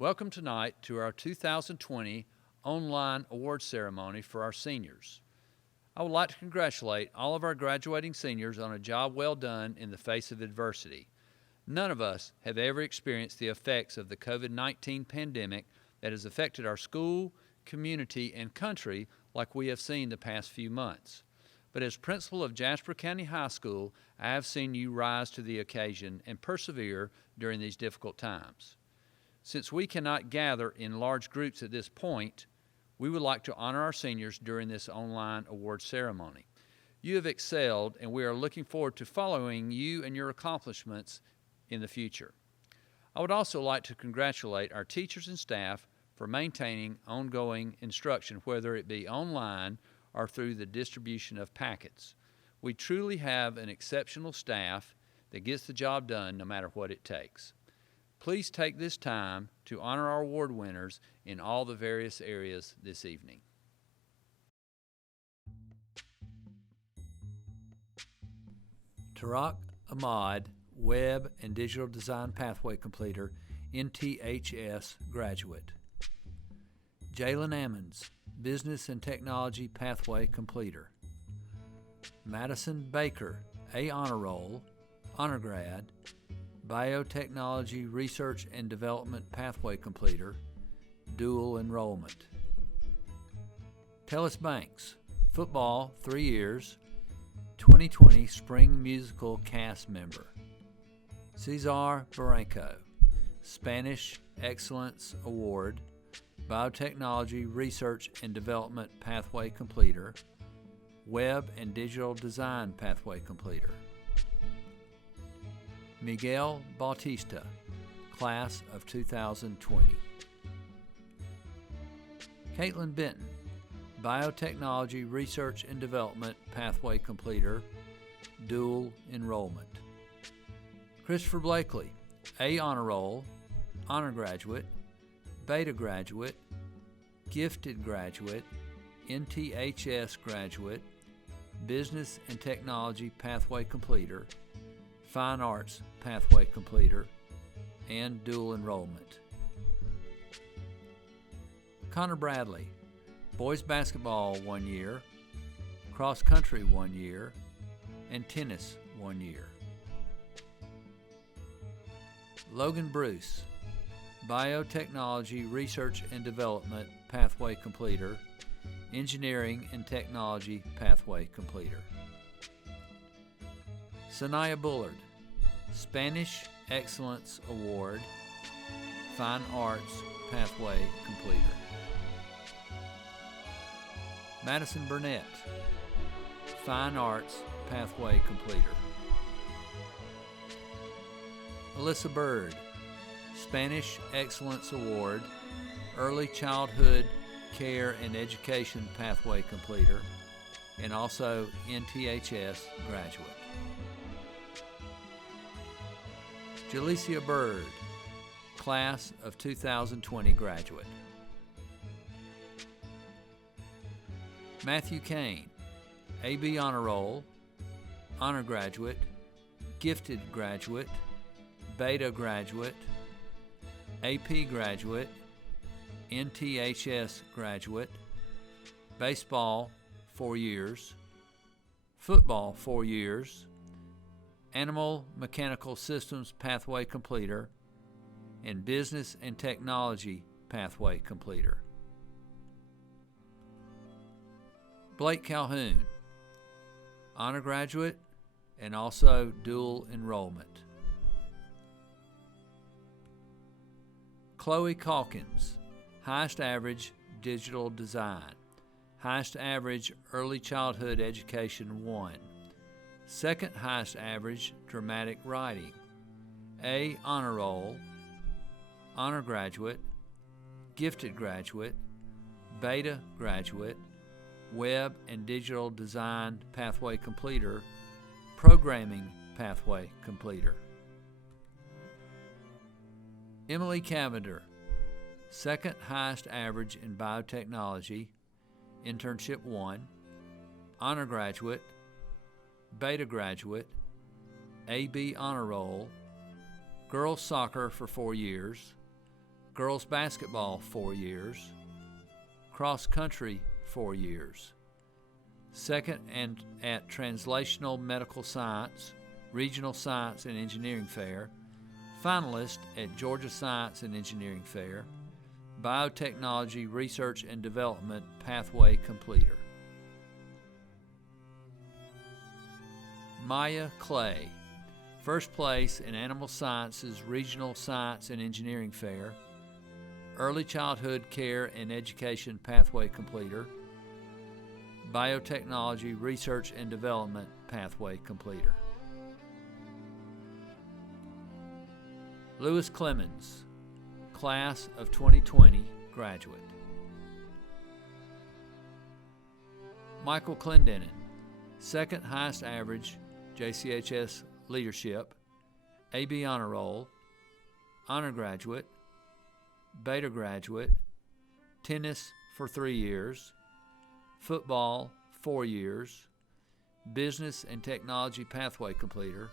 Welcome tonight to our 2020 online award ceremony for our seniors. I would like to congratulate all of our graduating seniors on a job well done in the face of adversity. None of us have ever experienced the effects of the COVID-19 pandemic that has affected our school, community, and country like we have seen the past few months. But as principal of Jasper County High School, I have seen you rise to the occasion and persevere during these difficult times. Since we cannot gather in large groups at this point, we would like to honor our seniors during this online award ceremony. You have excelled, and we are looking forward to following you and your accomplishments in the future. I would also like to congratulate our teachers and staff for maintaining ongoing instruction, whether it be online or through the distribution of packets. We truly have an exceptional staff that gets the job done no matter what it takes. Please take this time to honor our award winners in all the various areas this evening. Tarak Ahmad, Web and Digital Design Pathway Completer, NTHS graduate. Jalen Ammons, Business and Technology Pathway Completer. Madison Baker, A Honor Roll, Honor Grad, Biotechnology Research and Development Pathway Completer, Dual Enrollment. Tellis Banks, Football 3 years, 2020 Spring Musical Cast Member. Cesar Barranco, Spanish Excellence Award, Biotechnology Research and Development Pathway Completer, Web and Digital Design Pathway Completer. Miguel Bautista, Class of 2020. Caitlin Benton, Biotechnology Research and Development Pathway Completer, Dual Enrollment. Christopher Blakely, A Honor Roll, Honor Graduate, Beta Graduate, Gifted Graduate, NTHS Graduate, Business and Technology Pathway Completer, Fine Arts Pathway Completer, and Dual Enrollment. Connor Bradley, Boys Basketball 1 year, Cross Country 1 year, and Tennis 1 year. Logan Bruce, Biotechnology Research and Development Pathway Completer, Engineering and Technology Pathway Completer. Sanaya Bullard, Spanish Excellence Award, Fine Arts Pathway Completer. Madison Burnett, Fine Arts Pathway Completer. Alyssa Bird, Spanish Excellence Award, Early Childhood Care and Education Pathway Completer, and also NTHS graduate. Jalecia Bird, Class of 2020 graduate. Matthew Cain, AB Honor Roll, Honor Graduate, Gifted Graduate, Beta Graduate, AP Graduate, NTHS Graduate, Baseball 4 years, Football 4 years, Animal Mechanical Systems Pathway Completer, and Business and Technology Pathway Completer. Blake Calhoun, Honor Graduate, and also Dual Enrollment. Chloe Calkins, Highest Average Digital Design, Highest Average Early Childhood Education 1, Second Highest Average Dramatic Writing, A Honor Roll, Honor Graduate, Gifted Graduate, Beta Graduate, Web and Digital Design Pathway Completer, Programming Pathway Completer. Emily Cavender, Second Highest Average in Biotechnology, Internship 1, Honor Graduate, Beta Graduate, AB Honor Roll, Girls Soccer for 4 years, Girls basketball, 4 years. Cross country, 4 years. Second and at Translational Medical Science, Regional Science and Engineering Fair. Finalist at Georgia Science and Engineering Fair. Biotechnology Research and Development Pathway Completer. Maya Clay, first place in Animal Sciences Regional Science and Engineering Fair. Early Childhood Care and Education Pathway Completer. Biotechnology Research and Development Pathway Completer. Lewis Clemens, Class of 2020 Graduate. Michael Clendenin, second highest average JCHS Leadership, AB Honor Roll, Honor Graduate, Beta Graduate, Tennis for 3 years, Football 4 years, Business and Technology Pathway Completer,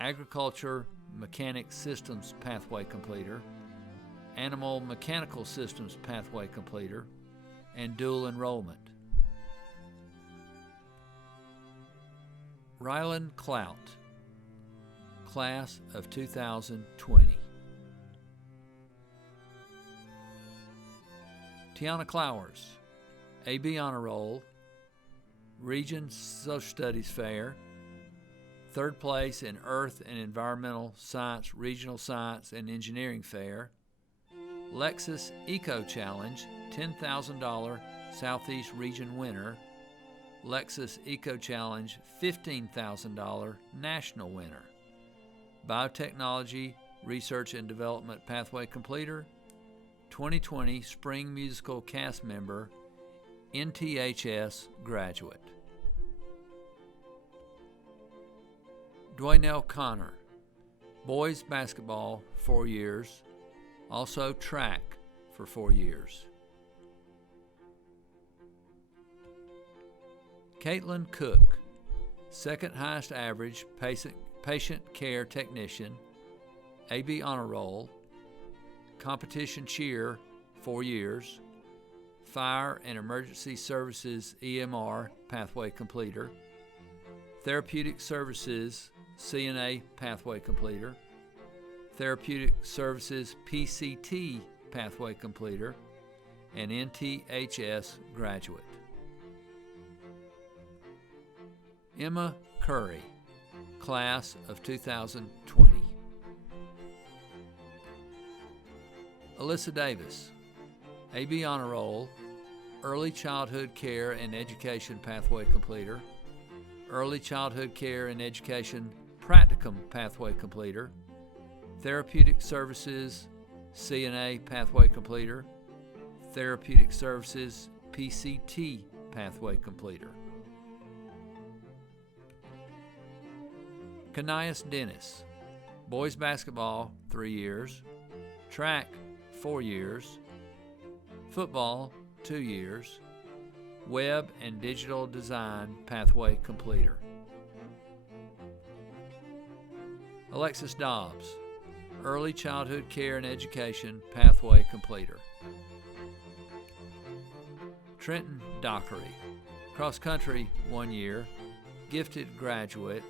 Agriculture Mechanic Systems Pathway Completer, Animal Mechanical Systems Pathway Completer, and Dual Enrollment. Rylan Clout, Class of 2020. Tiana Clowers, AB Honor Roll, Region Social Studies Fair, third place in Earth and Environmental Science Regional Science and Engineering Fair, Lexus Eco Challenge, $10,000 Southeast Region winner, Lexus Eco Challenge, $15,000 national winner, Biotechnology Research and Development Pathway Completer, 2020 Spring Musical Cast Member, NTHS Graduate. Dwaynell Connor, Boys Basketball, 4 years, also track for 4 years. Caitlin Cook, second highest average patient care technician, AB Honor Roll, competition cheer, 4 years, Fire and Emergency Services EMR Pathway Completer, Therapeutic Services CNA Pathway Completer, Therapeutic Services PCT Pathway Completer, and NTHS Graduate. Emma Curry, Class of 2020. Alyssa Davis, AB Honor Roll, Early Childhood Care and Education Pathway Completer, Early Childhood Care and Education Practicum Pathway Completer, Therapeutic Services CNA Pathway Completer, Therapeutic Services PCT Pathway Completer. Kanias Dennis, Boys Basketball, 3 years, Track, 4 years, Football, 2 years, Web and Digital Design Pathway Completer. Alexis Dobbs, Early Childhood Care and Education Pathway Completer. Trenton Dockery, Cross Country, 1 year, Gifted Graduate,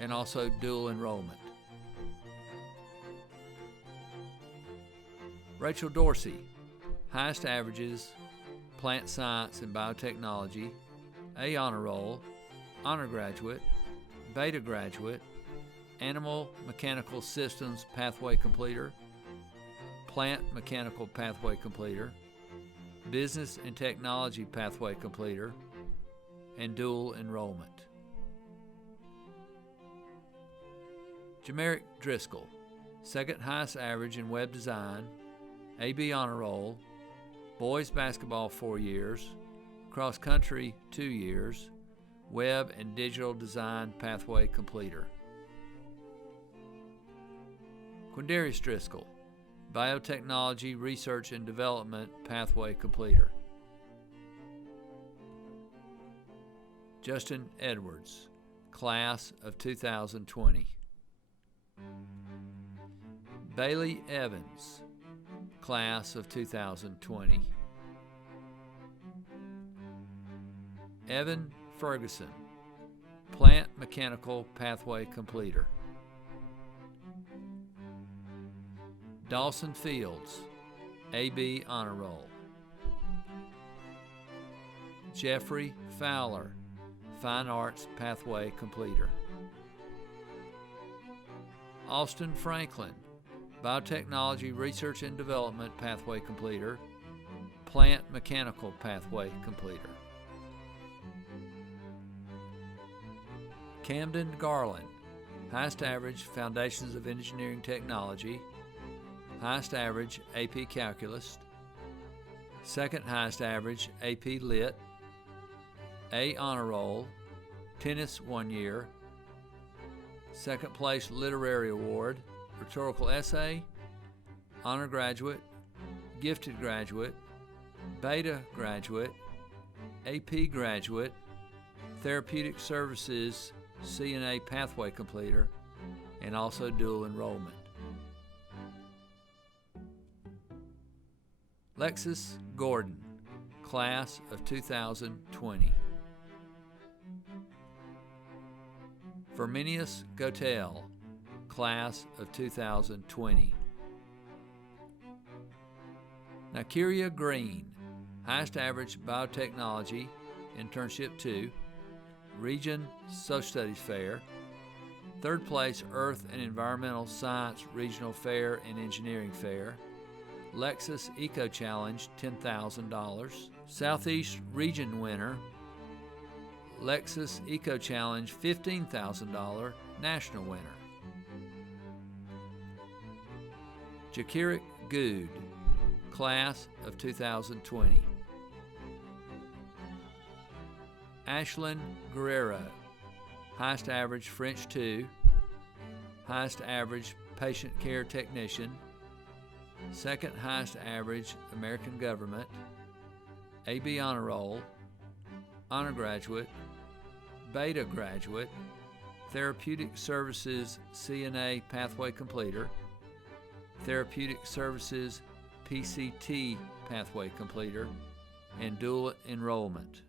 and also dual enrollment. Rachel Dorsey, highest averages, Plant Science and Biotechnology, A Honor Roll, Honor Graduate, Beta Graduate, Animal Mechanical Systems Pathway Completer, Plant Mechanical Pathway Completer, Business and Technology Pathway Completer, and dual enrollment. Jamerick Driscoll, second highest average in Web Design, AB Honor Roll, Boys Basketball, 4 years, Cross Country, 2 years, Web and Digital Design Pathway Completer. Quindarius Driscoll, Biotechnology Research and Development Pathway Completer. Justin Edwards, Class of 2020. Bailey Evans, Class of 2020. Evan Ferguson, Plant Mechanical Pathway Completer. Dawson Fields, AB Honor Roll. Jeffrey Fowler, Fine Arts Pathway Completer. Austin Franklin, Biotechnology Research and Development Pathway Completer, Plant Mechanical Pathway Completer. Camden Garland, Highest Average Foundations of Engineering Technology, Highest Average AP Calculus, Second Highest Average AP Lit, A Honor Roll, Tennis 1 year, Second Place Literary Award, Rhetorical Essay, Honor Graduate, Gifted Graduate, Beta Graduate, AP Graduate, Therapeutic Services CNA Pathway Completer, and also dual enrollment. Lexus Gordon, Class of 2020. Verminius Gotel, Class of 2020. Nakiria Green, Highest Average Biotechnology, Internship 2, Region Social Studies Fair, Third Place Earth and Environmental Science Regional Fair and Engineering Fair, Lexus Eco Challenge $10,000, Southeast Region winner, Lexus Eco Challenge $15,000 national winner. Jakirik Good, Class of 2020. Ashlyn Guerrero, Highest Average French 2, Highest Average Patient Care Technician, Second Highest Average American Government, AB Honor Roll, Honor Graduate, Beta Graduate, Therapeutic Services CNA Pathway Completer, Therapeutic Services PCT Pathway Completer, and dual enrollment.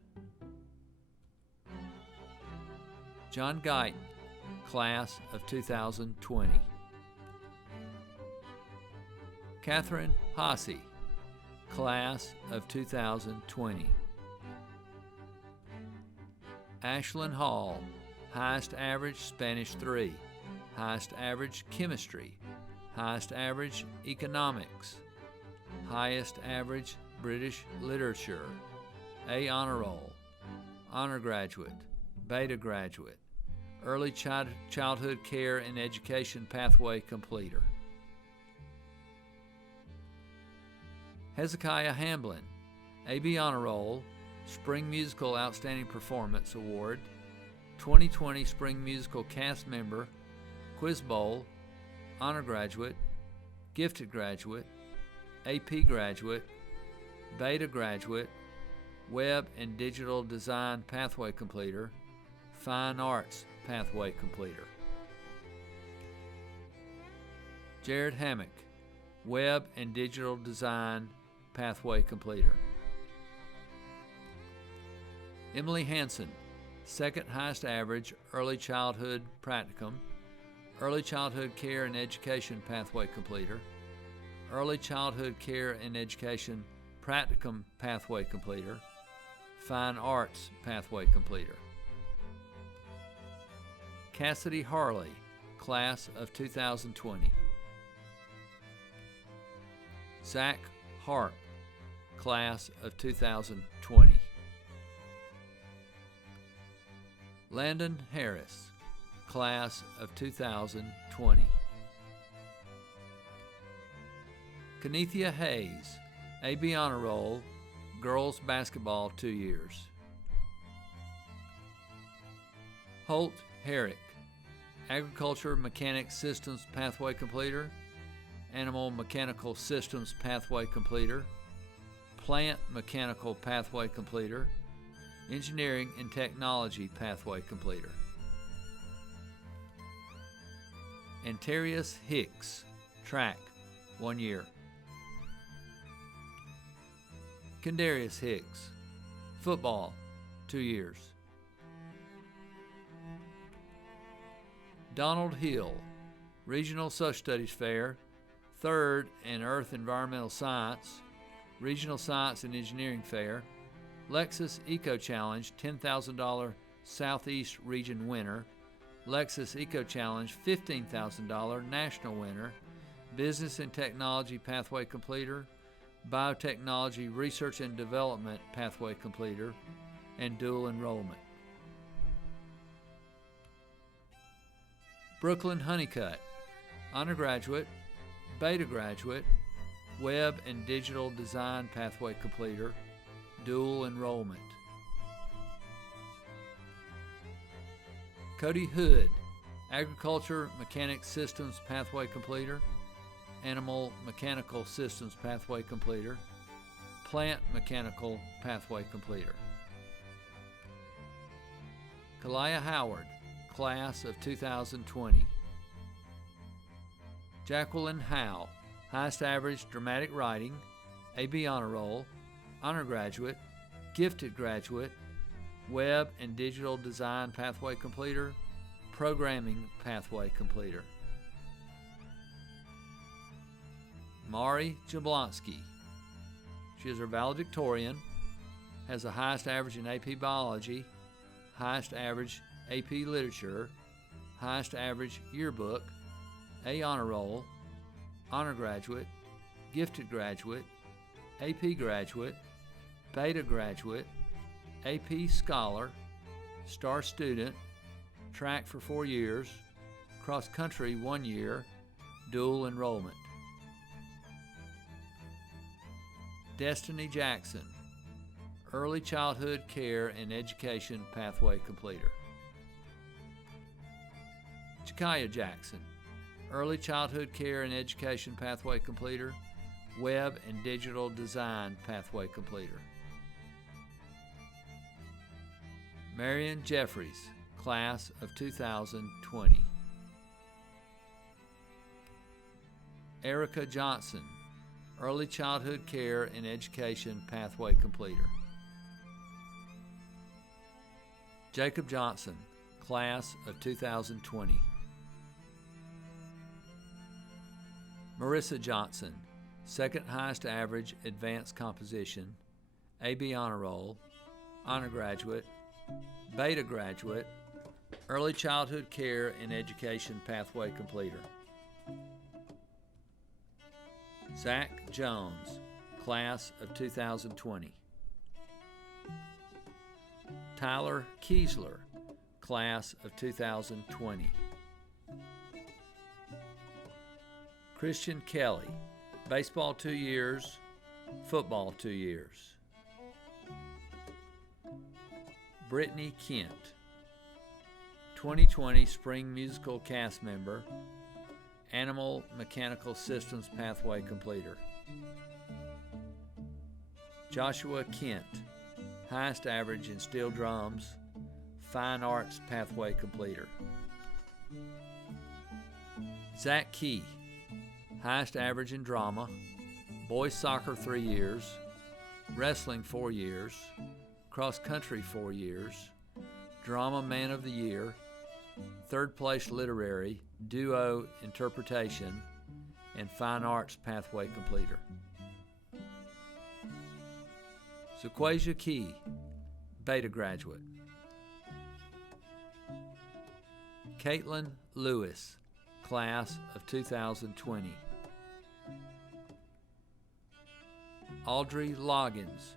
John Guyton, Class of 2020. Catherine Hasse, Class of 2020. Ashlyn Hall, Highest Average Spanish 3, Highest Average Chemistry, Highest Average Economics, Highest Average British Literature, A Honor Roll, Honor Graduate, Beta Graduate, Early Childhood Care and Education Pathway Completer. Hezekiah Hamblin, AB Honor Roll, Spring Musical Outstanding Performance Award, 2020 Spring Musical Cast Member, Quiz Bowl, Honor Graduate, Gifted Graduate, AP Graduate, Beta Graduate, Web and Digital Design Pathway Completer, Fine Arts Pathway Completer. Jared Hammock, Web and Digital Design Pathway Completer. Emily Hanson, Second Highest Average Early Childhood Practicum, Early Childhood Care and Education Pathway Completer, Early Childhood Care and Education Practicum Pathway Completer, Fine Arts Pathway Completer. Cassidy Harley, Class of 2020. Zach Hart, Class of 2020. Landon Harris, Class of 2020. Kenethia Hayes, AB Honor Roll, Girls Basketball 2 years. Holt Herrick, Agriculture Mechanic Systems Pathway Completer, Animal Mechanical Systems Pathway Completer, Plant Mechanical Pathway Completer, Engineering and Technology Pathway Completer. Antarius Hicks, Track 1 year. Kendarius Hicks, football, 2 years. Donald Hill, Regional Social Studies Fair, 3rd in Earth Environmental Science, Regional Science and Engineering Fair, Lexus Eco Challenge $10,000 Southeast Region winner, Lexus Eco Challenge $15,000 National winner, Business and Technology Pathway Completer, Biotechnology Research and Development Pathway Completer, and dual enrollment. Brooklyn Honeycutt, undergraduate, beta graduate, Web and Digital Design Pathway Completer, dual enrollment. Cody Hood, Agriculture Mechanics Systems Pathway Completer, Animal Mechanical Systems Pathway Completer, Plant Mechanical Pathway Completer. Kalia Howard, Class of 2020. Jacqueline Howe, highest average dramatic writing, AB honor roll, undergraduate, gifted graduate, Web and Digital Design Pathway Completer, Programming Pathway Completer. Mari Jablonski, she is a valedictorian, has the highest average in AP Biology, highest average AP Literature, highest average yearbook, A honor roll, honor graduate, gifted graduate, AP graduate, beta graduate, AP scholar, star student, track for 4 years, cross country 1 year, dual enrollment. Destiny Jackson, early childhood care and education pathway completer. Jakaya Jackson, early childhood care and education pathway completer, Web and Digital Design pathway completer. Marion Jeffries, Class of 2020. Erica Johnson, early childhood care and education pathway completer. Jacob Johnson, Class of 2020. Marissa Johnson, second highest average advanced composition, AB honor roll, honor graduate, beta graduate, early childhood care and education pathway completer. Zach Jones, Class of 2020. Tyler Kiesler, Class of 2020. Christian Kelly, baseball 2 years, football 2 years. Brittany Kent, 2020 Spring Musical Cast Member, Animal Mechanical Systems Pathway Completer. Joshua Kent, highest average in steel drums, Fine Arts Pathway Completer. Zach Key, highest average in drama, boys soccer 3 years, wrestling 4 years, cross country 4 years, drama man of the year, third place literary, duo interpretation, and fine arts pathway completer. Sequasia Key, beta graduate. Caitlin Lewis, Class of 2020. Audrey Loggins,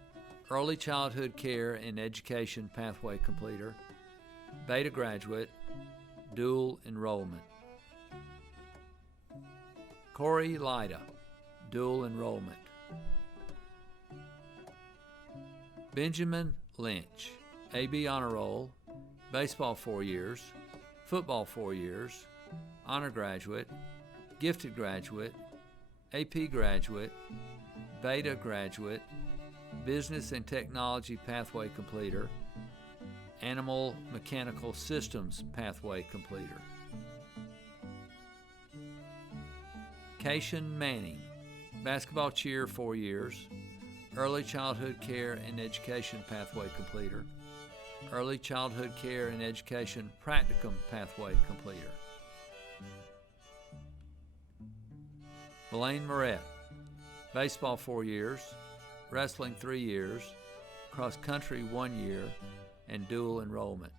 early childhood care and education pathway completer, beta graduate, dual enrollment. Corey Lyda, dual enrollment. Benjamin Lynch, AB honor roll, baseball 4 years, football 4 years, honor graduate, gifted graduate, AP graduate, beta graduate, business and technology pathway completer, animal mechanical systems pathway completer. Kayshawn Manning, basketball cheer 4 years, Early Childhood Care and Education Pathway Completer, Early Childhood Care and Education Practicum Pathway Completer. Blaine Moret, baseball 4 years, wrestling 3 years, cross country 1 year, and dual enrollment.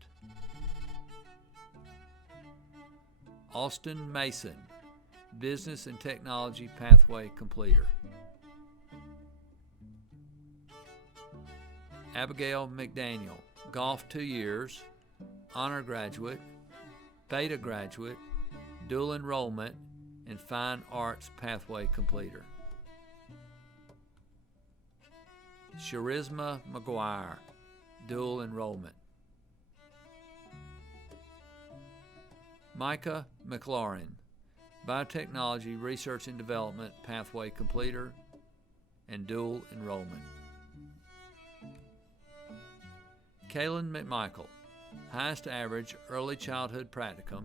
Austin Mason, business and technology pathway completer. Abigail McDaniel, golf 2 years, honor graduate, beta graduate, dual enrollment, and fine arts pathway completer. Charisma McGuire, dual enrollment. Micah McLaurin, biotechnology research and development pathway completer and dual enrollment. Kaylin McMichael, highest average early childhood practicum,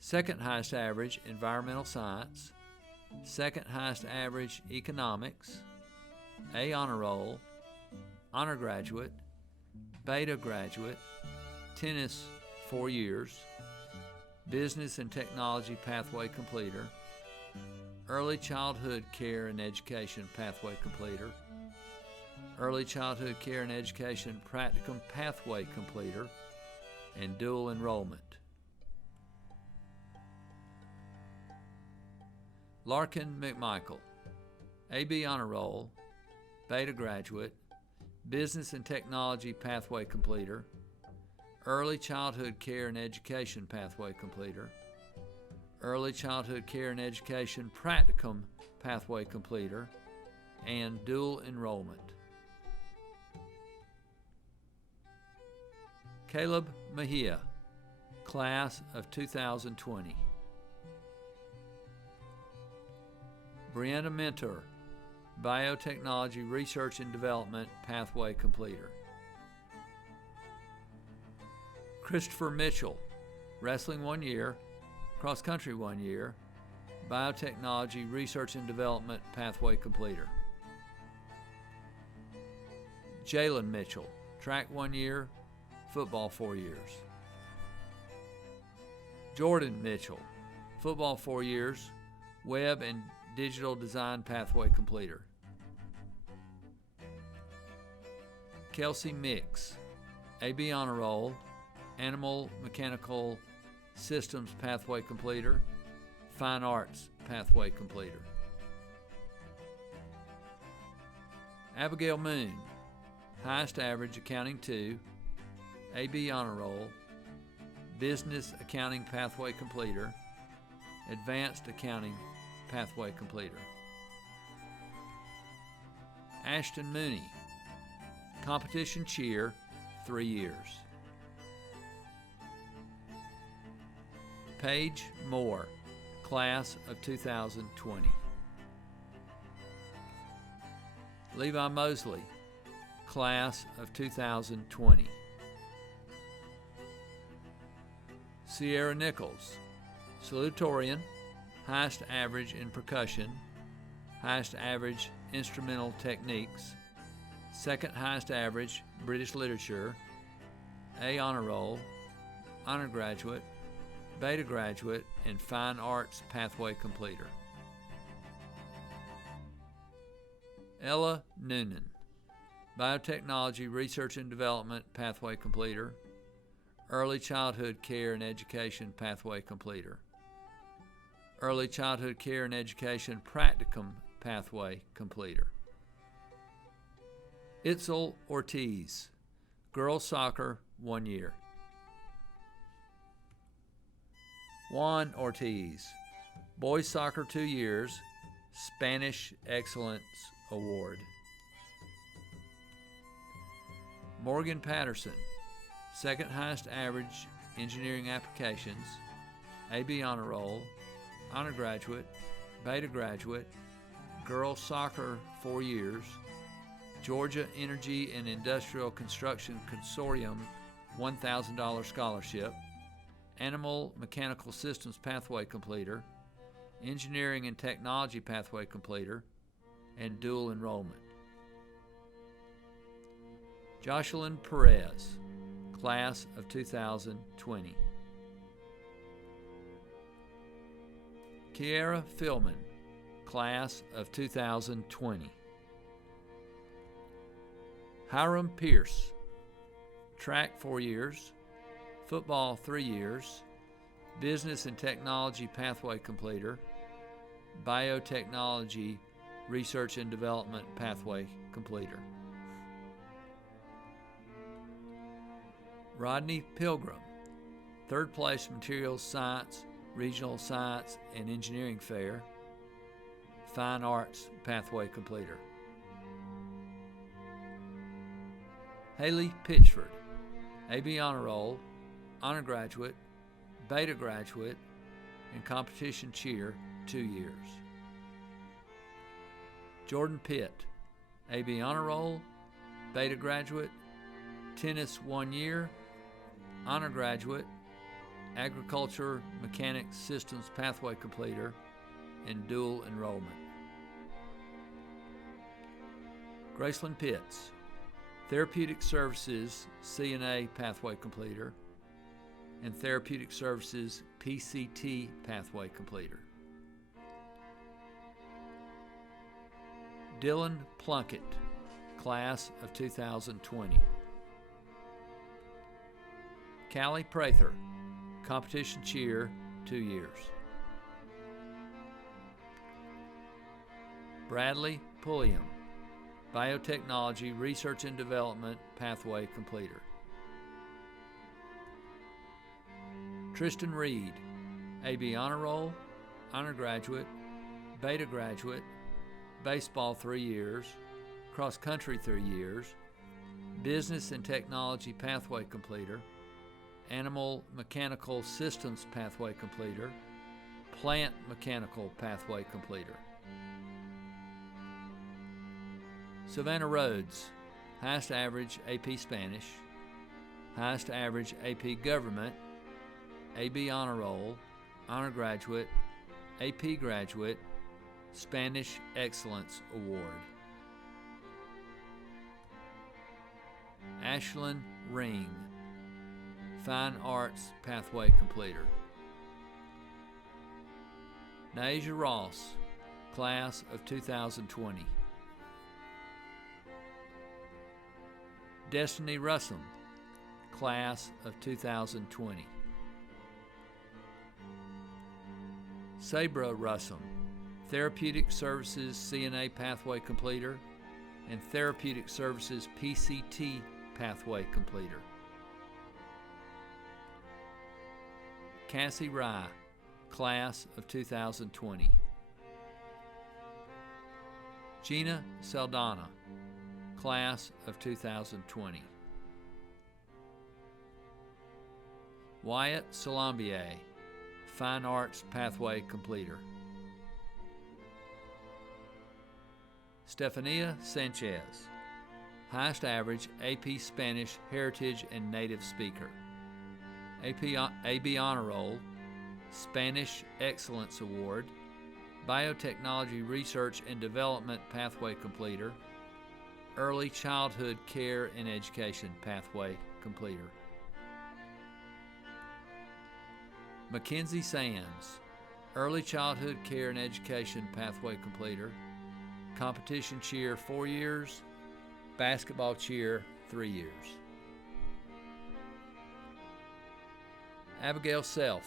second highest average environmental science, second highest average economics, A honor roll, honor graduate, beta graduate, tennis 4 years, business and technology pathway completer, early childhood care and education pathway completer, early childhood care and education practicum pathway completer, and dual enrollment. Larkin McMichael, AB honor roll, beta graduate, business and technology pathway completer, early childhood care and education pathway completer, early childhood care and education practicum pathway completer, and dual enrollment. Caleb Mejia, class of 2020. Brianna Mentor, biotechnology research and development pathway completer. Christopher Mitchell, wrestling 1 year, cross country 1 year, biotechnology research and development pathway completer. Jalen Mitchell, track 1 year, football 4 years. Jordan Mitchell, football 4 years, web and digital design pathway completer. Kelsey Mix, AB honor roll, animal mechanical systems pathway completer, fine arts pathway completer. Abigail Moon, highest average accounting 2, AB honor roll, business accounting pathway completer, advanced accounting pathway completer. Ashton Mooney, competition cheer 3 years. Paige Moore, class of 2020. Levi Mosley, class of 2020. Sierra Nichols, salutatorian, highest average in percussion, highest average instrumental techniques, second highest average British literature, A honor roll, honor graduate, beta graduate, and fine arts pathway completer. Ella Noonan, biotechnology research and development pathway completer, early childhood care and education pathway completer, early childhood care and education practicum pathway completer. Itzel Ortiz, girls soccer 1 year. Juan Ortiz, boys soccer 2 years, Spanish Excellence Award. Morgan Patterson, second highest average engineering applications, AB honor roll, honor graduate, beta graduate, girls soccer 4 years, Georgia Energy and Industrial Construction Consortium $1,000 scholarship, Animal Mechanical Systems pathway completer, Engineering and Technology pathway completer, and dual enrollment. Jocelyn Perez, class of 2020. Kiara Philman, class of 2020. Hiram Pierce, track 4 years, football 3 years, business and technology pathway completer, biotechnology research and development pathway completer. Rodney Pilgrim, third place materials science, regional science and engineering fair, fine arts pathway completer. Haley Pitchford, AB Honor Roll, honor graduate, beta graduate, and competition cheer 2 years. Jordan Pitt, AB Honor Roll, beta graduate, tennis 1 year, honor graduate, agriculture mechanics systems pathway completer, and dual enrollment. Graceland Pitts, therapeutic services CNA pathway completer, and therapeutic services PCT pathway completer. Dylan Plunkett, class of 2020. Callie Prather, competition cheer 2 years. Bradley Pulliam, biotechnology research and development pathway completer. Tristan Reed, AB Honor Roll, honor graduate, beta graduate, baseball 3 years, cross country 3 years, business and technology pathway completer, animal mechanical systems pathway completer, plant mechanical pathway completer. Savannah Rhodes, highest average AP Spanish, highest average AP Government, AB Honor Roll, honor graduate, AP graduate, Spanish Excellence Award. Ashlyn Ring, fine arts pathway completer. Nasia Ross, class of 2020. Destiny Russum, class of 2020. Sabra Russum, therapeutic services CNA pathway completer and therapeutic services PCT pathway completer. Cassie Rye, class of 2020. Gina Saldana, class of 2020. Wyatt Salambier, fine arts pathway completer. Stefania Sanchez, highest average AP Spanish Heritage and Native Speaker. AB Honor Roll, Spanish Excellence Award, Biotechnology Research and Development Pathway Completer, Early Childhood Care and Education Pathway Completer. Mackenzie Sands, Early Childhood Care and Education Pathway Completer, Competition Cheer 4 years, Basketball Cheer 3 years. Abigail Self,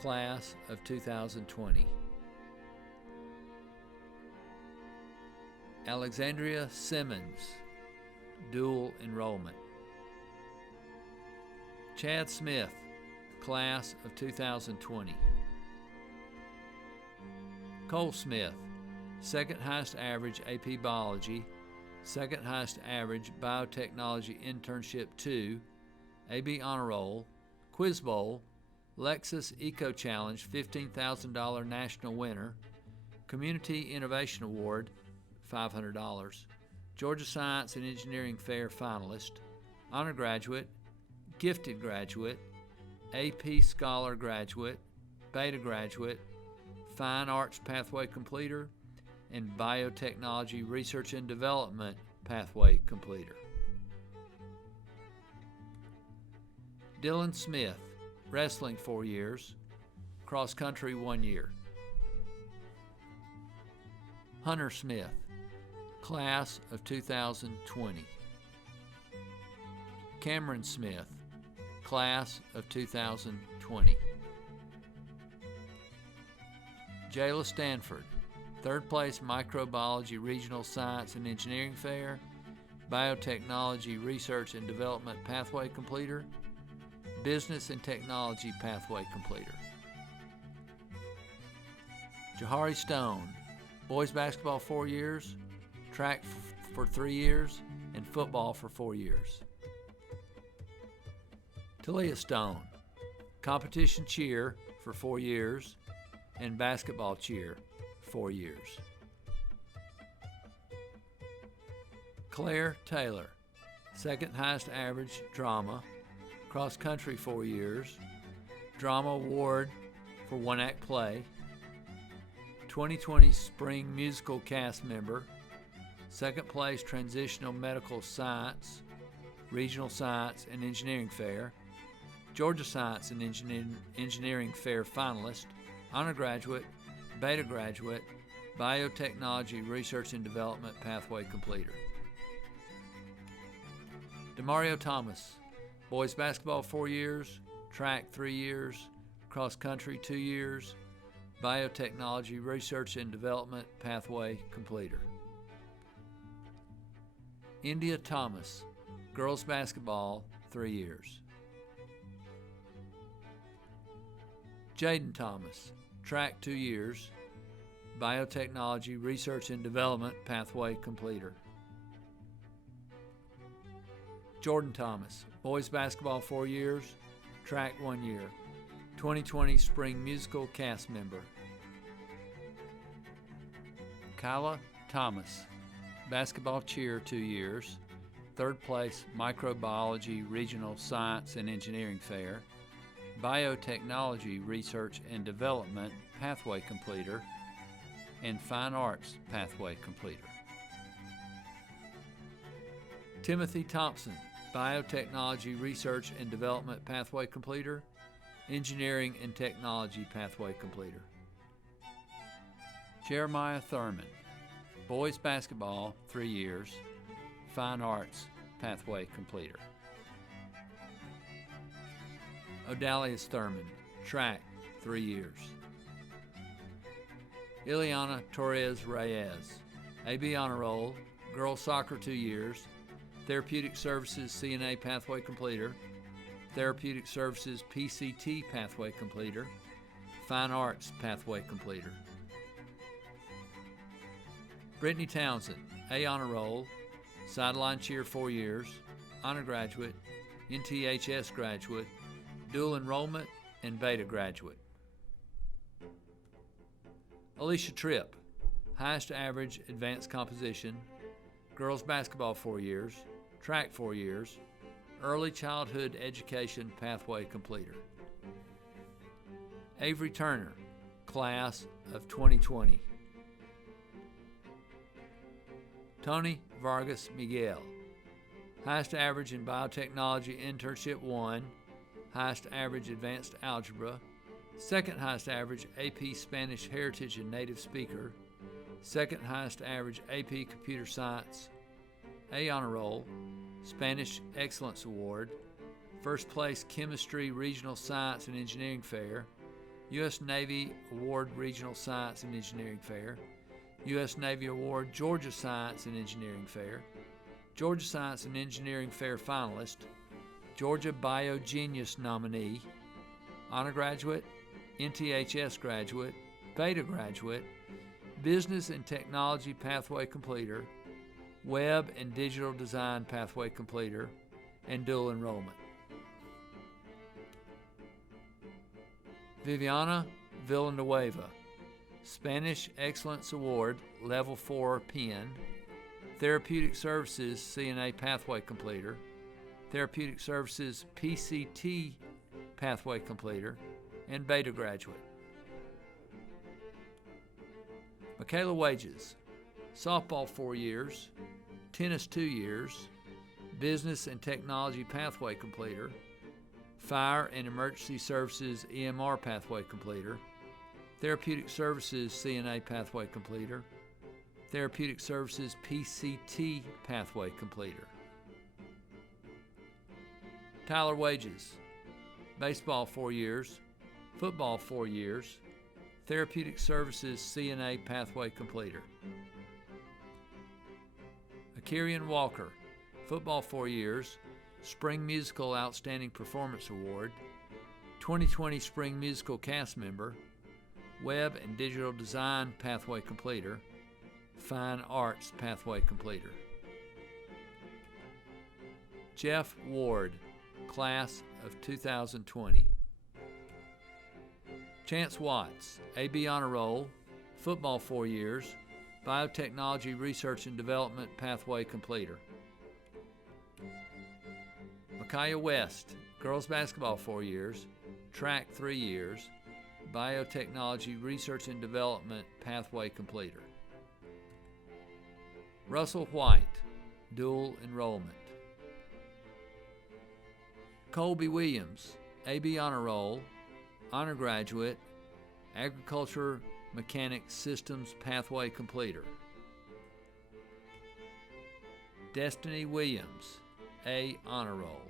class of 2020. Alexandria Simmons, dual enrollment. Chad Smith, class of 2020. Cole Smith, second highest average AP Biology, second highest average Biotechnology Internship 2, AB Honor Roll, Quiz Bowl, Lexus Eco Challenge $15,000 national winner, Community Innovation Award $500, Georgia Science and Engineering Fair finalist, honor graduate, gifted graduate, AP Scholar graduate, beta graduate, fine arts pathway completer, and biotechnology research and development pathway completer. Dylan Smith, wrestling 4 years, cross country 1 year. Hunter Smith, class of 2020. Cameron Smith, class of 2020. Jayla Stanford, third place Microbiology Regional Science and Engineering Fair, Biotechnology Research and Development Pathway Completer, Business and Technology Pathway Completer. Jahari Stone, boys basketball 4 years, track for 3 years, and football for 4 years. Talia Stone, competition cheer for 4 years, and basketball cheer 4 years. Claire Taylor, second highest average drama, cross country 4 years, drama award for one act play, 2020 spring musical cast member, second place transitional medical science, regional science and engineering fair, Georgia Science and Engineering Fair finalist, honor graduate, beta graduate, biotechnology research and development pathway completer. Demario Thomas, boys basketball 4 years, track 3 years, cross country 2 years, biotechnology research and development pathway completer. India Thomas, girls basketball 3 years. Jaden Thomas, track 2 years, biotechnology research and development pathway completer. Jordan Thomas, boys basketball 4 years, track 1 year, 2020 spring musical cast member. Kyla Thomas, basketball cheer 2 years, third place microbiology regional science and engineering fair, biotechnology research and development pathway completer, and fine arts pathway completer. Timothy Thompson, biotechnology research and development pathway completer, engineering and technology pathway completer. Jeremiah Thurman, boys basketball 3 years, fine arts pathway completer. Odalius Thurman, track 3 years. Ileana Torres Reyes, AB honor roll, girls soccer 2 years, therapeutic services CNA pathway completer, therapeutic services PCT pathway completer, fine arts pathway completer. Brittany Townsend, A honor roll, sideline cheer 4 years, honor graduate, NTHS graduate, dual enrollment, and beta graduate. Alicia Tripp, highest average advanced composition, girls basketball 4 years, track 4 years, early childhood education pathway completer. Avery Turner, class of 2020. Tony Vargas Miguel, highest average in biotechnology internship 1, highest average advanced algebra, second highest average AP Spanish heritage and native speaker, second highest average AP computer science, A honor roll, Spanish excellence award, first place chemistry regional science and engineering fair, U.S. Navy award regional science and engineering fair, U.S. Navy award Georgia Science and Engineering Fair, Georgia Science and Engineering Fair finalist, Georgia BioGenius nominee, honor graduate, NTHS graduate, beta graduate, business and technology pathway completer, web and digital design pathway completer, and dual enrollment. Viviana Villanueva, Spanish Excellence Award, Level 4 PN, Therapeutic Services CNA Pathway Completer, Therapeutic Services PCT Pathway Completer, and Beta Graduate. Michaela Wages, Softball 4 years, Tennis 2 years, Business and Technology Pathway Completer, Fire and Emergency Services EMR Pathway Completer, Therapeutic Services CNA Pathway Completer, Therapeutic Services PCT Pathway Completer. Tyler Wages, baseball 4 years, football 4 years, Therapeutic Services CNA Pathway Completer. Akirian Walker, football 4 years, Spring Musical Outstanding Performance Award, 2020 Spring Musical Cast Member, Web and Digital Design Pathway Completer, Fine Arts Pathway Completer. Jeff Ward, Class of 2020. Chance Watts, AB Honor Roll, football 4 years, Biotechnology Research and Development Pathway Completer. Micaiah West, girls basketball 4 years, track 3 years, Biotechnology Research and Development Pathway Completer. Russell White, dual enrollment. Colby Williams, AB Honor Roll, Honor Graduate, Agriculture Mechanics Systems Pathway Completer. Destiny Williams, A Honor Roll.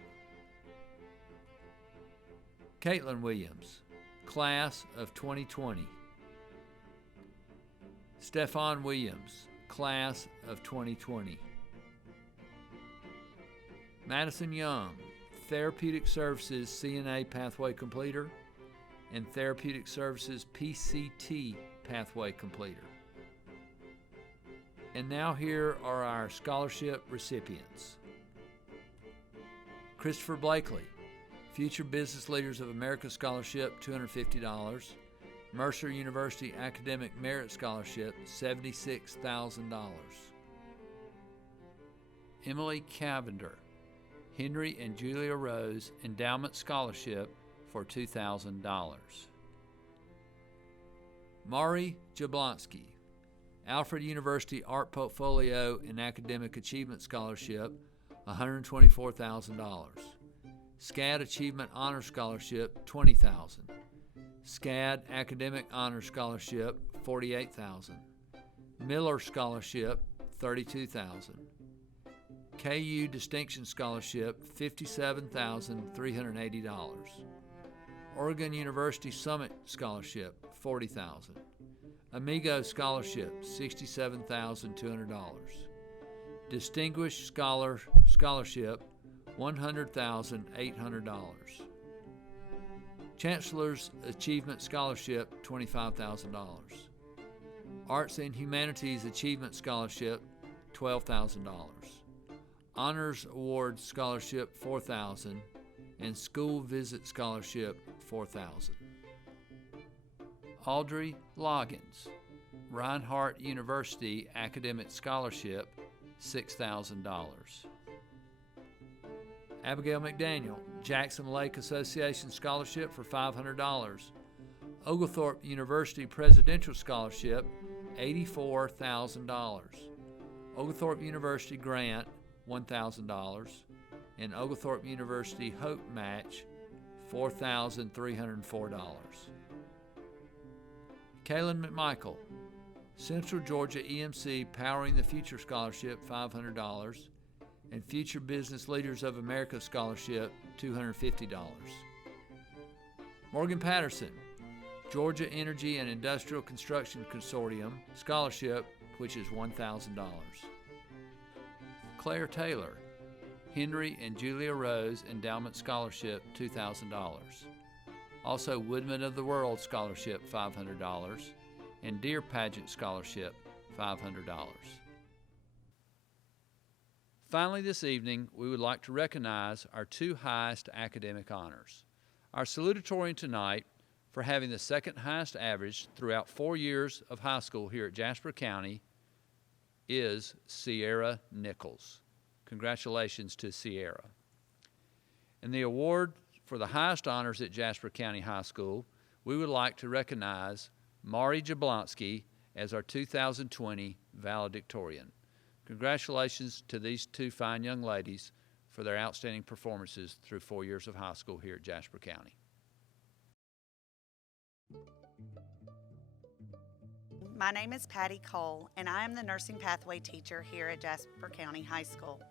Caitlin Williams, Class of 2020. Stefan Williams, Class of 2020. Madison Young, Therapeutic Services CNA Pathway Completer and Therapeutic Services PCT Pathway Completer. And now here are our scholarship recipients. Christopher Blakely, Future Business Leaders of America Scholarship, $250. Mercer University Academic Merit Scholarship, $76,000. Emily Cavender, Henry and Julia Rose Endowment Scholarship for $2,000. Mari Jablonski, Alfred University Art Portfolio and Academic Achievement Scholarship, $124,000. SCAD Achievement Honor Scholarship, $20,000. SCAD Academic Honor Scholarship, $48,000. Miller Scholarship, $32,000. KU Distinction Scholarship, $57,380. Oregon University Summit Scholarship, $40,000. Amigo Scholarship, $67,200. Distinguished Scholarship, $100,800. Chancellor's Achievement Scholarship, $25,000. Arts and Humanities Achievement Scholarship, $12,000. Honors Award Scholarship, $4,000, and School Visit Scholarship, $4,000. Audrey Loggins, Reinhardt University Academic Scholarship, $6,000. Abigail McDaniel, Jackson Lake Association Scholarship for $500. Oglethorpe University Presidential Scholarship, $84,000. Oglethorpe University Grant, $1,000. And Oglethorpe University Hope Match, $4,304. Kaylin McMichael, Central Georgia EMC Powering the Future Scholarship, $500. And Future Business Leaders of America Scholarship, $250. Morgan Patterson, Georgia Energy and Industrial Construction Consortium Scholarship, which is $1,000. Claire Taylor, Henry and Julia Rose Endowment Scholarship, $2,000. Also Woodman of the World Scholarship, $500. And Deer Pageant Scholarship, $500. Finally, this evening, we would like to recognize our two highest academic honors. Our salutatorian tonight for having the second highest average throughout 4 years of high school here at Jasper County is Sierra Nichols. Congratulations to Sierra. And the award for the highest honors at Jasper County High School, we would like to recognize Mari Jablonski as our 2020 valedictorian. Congratulations to these two fine young ladies for for their outstanding performances through 4 years of high school here at Jasper County. My name is Patty Cole, and I am the nursing pathway teacher here at Jasper County High School.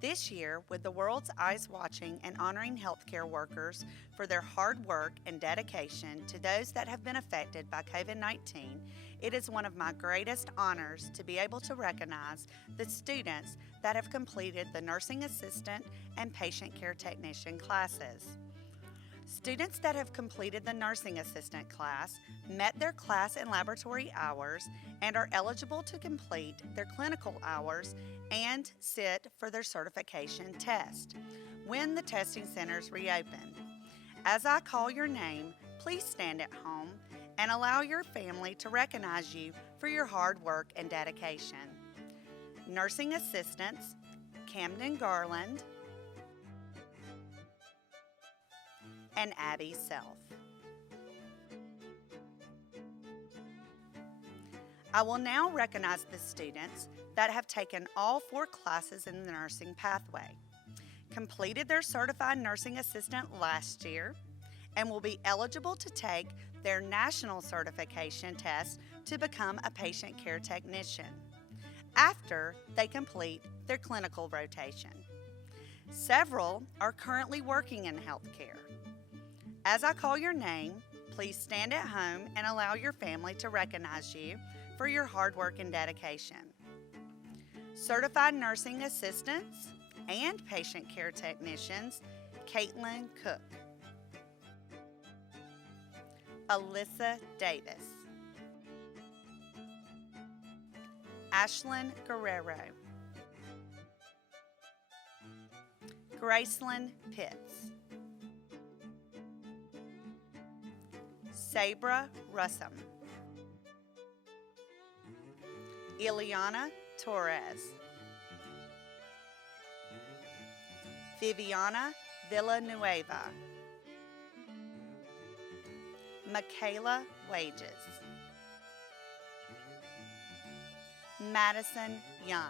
This year, with the world's eyes watching and honoring healthcare workers for their hard work and dedication to those that have been affected by COVID-19, it is one of my greatest honors to be able to recognize the students that have completed the nursing assistant and patient care technician classes. Students that have completed the nursing assistant class met their class and laboratory hours and are eligible to complete their clinical hours and sit for their certification test when the testing centers reopen. As I call your name, please stand at home and allow your family to recognize you for your hard work and dedication. Nursing assistants, Camden Garland and Abby Self. I will now recognize the students that have taken all 4 classes in the nursing pathway, completed their certified nursing assistant last year, and will be eligible to take their national certification test to become a patient care technician after they complete their clinical rotation. Several are currently working in healthcare. As I call your name, please stand at home and allow your family to recognize you for your hard work and dedication. Certified nursing assistants and patient care technicians, Caitlin Cook, Alyssa Davis, Ashlyn Guerrero, Gracelyn Pitts, Sabra Russum, Ileana Torres, Viviana Villanueva, Michaela Wages, Madison Young.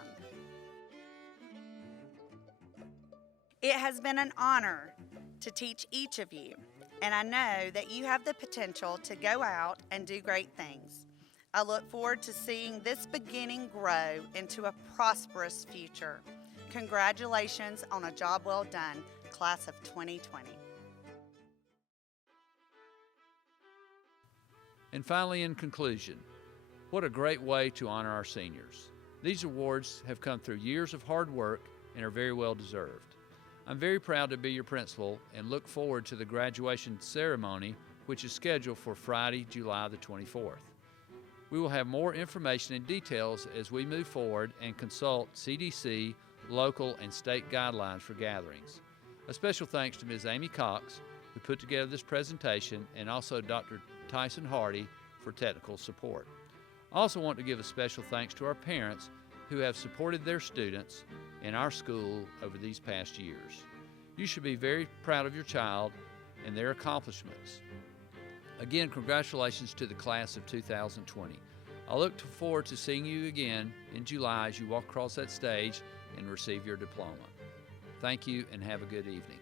It has been an honor to teach each of you, and I know that you have the potential to go out and do great things. I look forward to seeing this beginning grow into a prosperous future. Congratulations on a job well done, class of 2020. And finally, in conclusion, what a great way to honor our seniors. These awards have come through years of hard work and are very well deserved. I'm very proud to be your principal and look forward to the graduation ceremony, which is scheduled for Friday, July the 24th. We will have more information and details as we move forward and consult CDC, local, and state guidelines for gatherings. A special thanks to Ms. Amy Cox, who put together this presentation, and also Dr. Tyson Harty for technical support. I also want to give a special thanks to our parents who have supported their students in our school over these past years. You should be very proud of your child and their accomplishments. Again, congratulations to the class of 2020. I look forward to seeing you again in July as you walk across that stage and receive your diploma. Thank you and have a good evening.